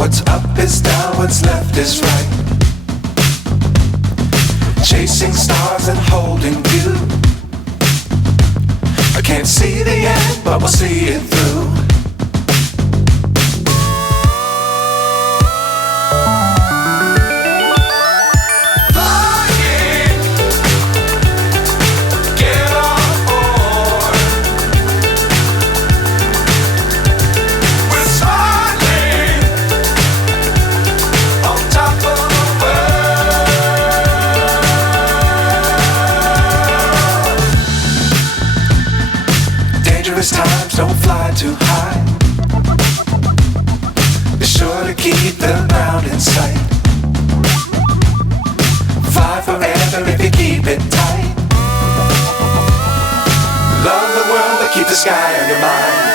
What's up is down, what's left is right. Chasing stars and holding you. I can't see the end, but we'll see it through. Times don't fly too high. Be sure to keep the ground in sight. Fly forever if you keep it tight. Love the world but keep the sky on your mind.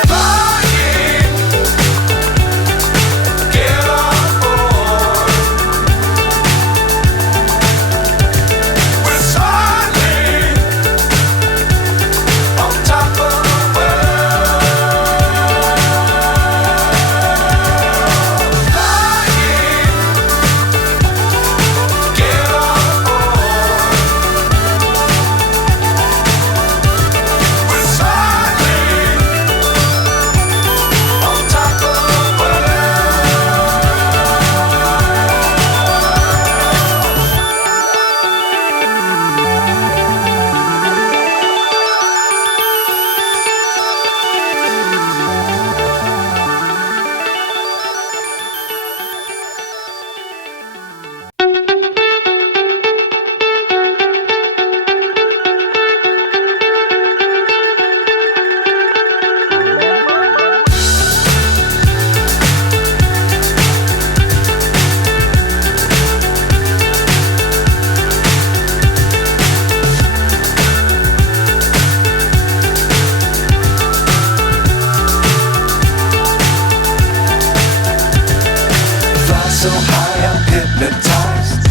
So high I'm hypnotized.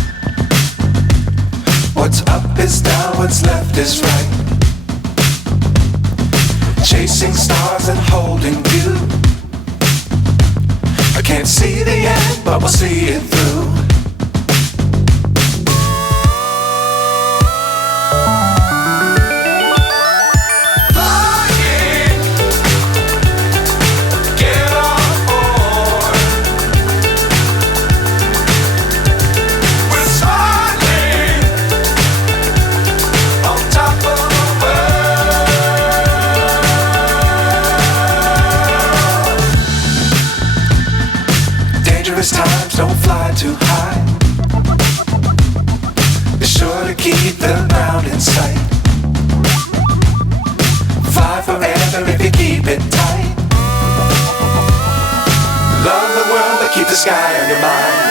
What's up is down, what's left is right. Chasing stars and holding you. I can't see the end, but we'll see it through. Times don't fly too high. Be sure to keep the ground in sight. Fly forever if you keep it tight. Love the world but keep the sky on your mind.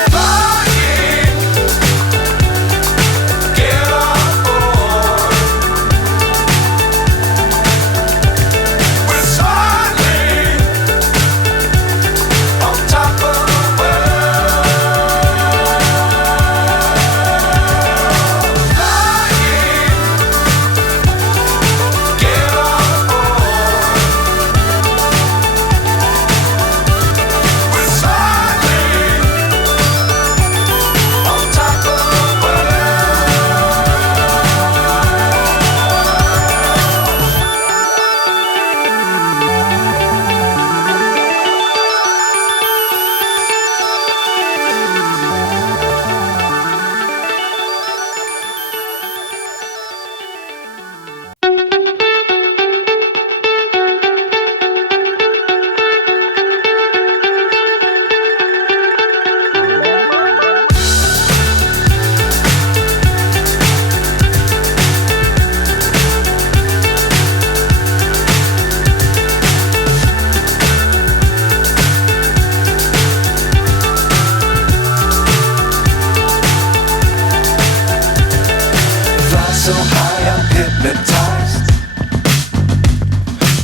So high I'm hypnotized.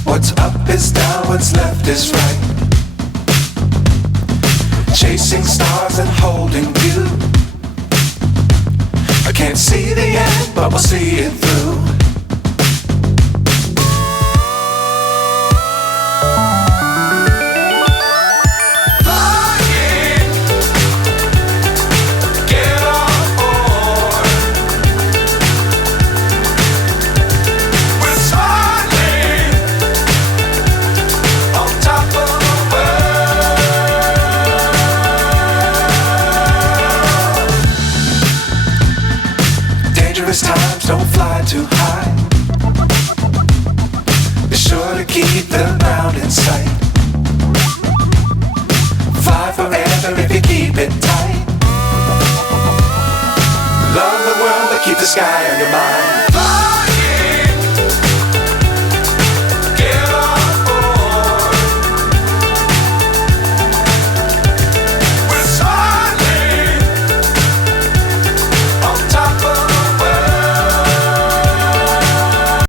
What's up is down, what's left is right. Chasing stars and holding you. I can't see the end, but we'll see it through. Flying don't fly too high. Be sure to keep the ground in sight. Fly forever if you keep it tight. Love the world, but keep the sky on your mind.